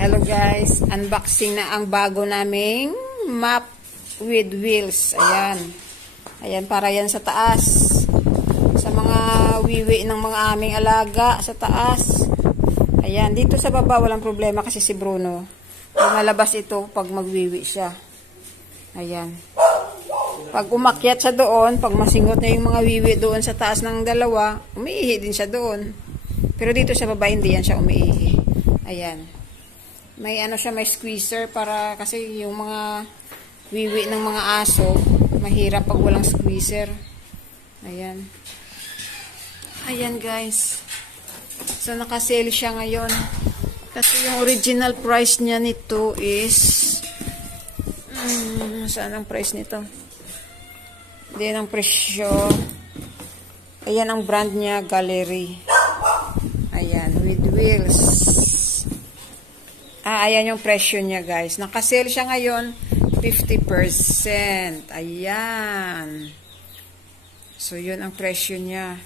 Hello guys, unboxing na ang bago naming mop with wheels. Ayan. Ayan, para yan sa taas. Sa mga wiwi ng mga aming alaga sa taas. Ayan, dito sa baba walang problema kasi si Bruno. Malabas ito pag magwiwi siya. Ayan. Pag umakyat siya doon, pag masingot na yung mga wiwi doon sa taas ng dalawa, umiihi din siya doon. Pero dito sa baba hindi yan siya umiihi. Ayan. May ano siya, may squeezer para kasi yung mga wiwi ng mga aso, mahirap pag walang squeezer. Ayan. Ayan guys. So naka-sale siya ngayon. Kasi yung original price niya nito is saan ang price nito? Hindi ang presyo. Ayan ang brand niya, Gallery. Ayan, with wheels. Ayan yung presyo niya guys. Naka-sale siya ngayon, 50%. Ayan. So, yun ang presyo niya.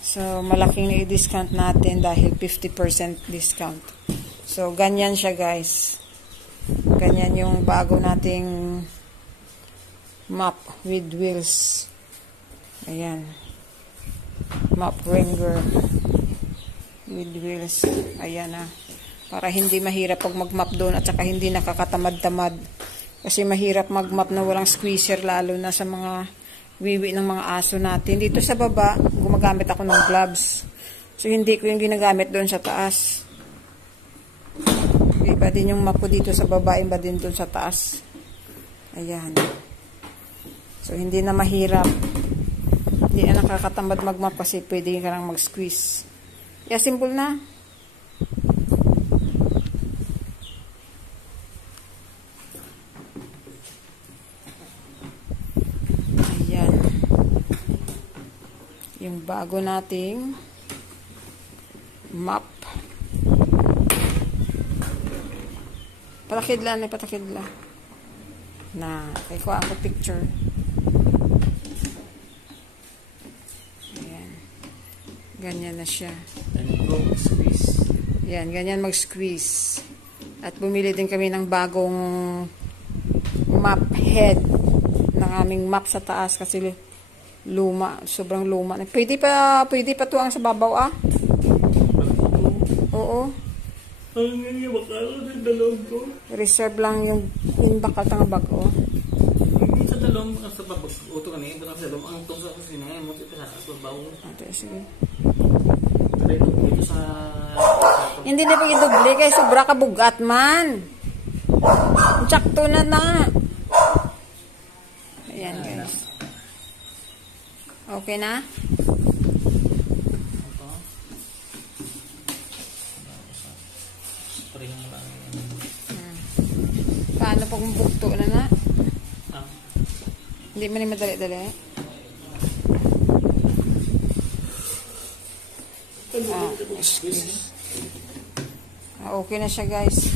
So, malaking na-discount natin dahil 50% discount. So, ganyan siya guys. Ganyan yung bago nating mop with wheels. Ayan. Mop wringer with wheels. Ayan na. Para hindi mahirap pag mag-mop doon at saka hindi nakakatamad-tamad. Kasi mahirap mag-mop na walang squeezer lalo na sa mga wiwi ng mga aso natin. Dito sa baba, gumagamit ako ng gloves. So, hindi ko yung ginagamit doon sa taas. Iba din yung mop ko dito sa baba, iba din doon sa taas. Ayan. So, hindi na mahirap. Hindi na nakakatamad mag-mop kasi pwede ka lang mag-squeeze. Yeah, simple na. Yung bago nating mop. Patakid lang, patakid lang. Na, kaya ko ako picture. Ayan. Ganyan na siya. Ayan, ganyan mag-squeeze. At bumili din kami ng bagong mop head ng aming mop sa taas kasi luma, sobrang luma. Pwede pa tuwang sa babaw Oo. Reserve lang yung bakal tanga bag Sa dalawang sa babag uto kanina, ito sa dalawang ang tungsa ko sinay mo ito sa babaw. Sige. Dito sa hindi na pag i-doble kay sobra ka bugat man. Sakto na na. Ayan guys. Okay na? Paano pag bukto na na? Hindi man yung madali-dali? Okay na siya guys.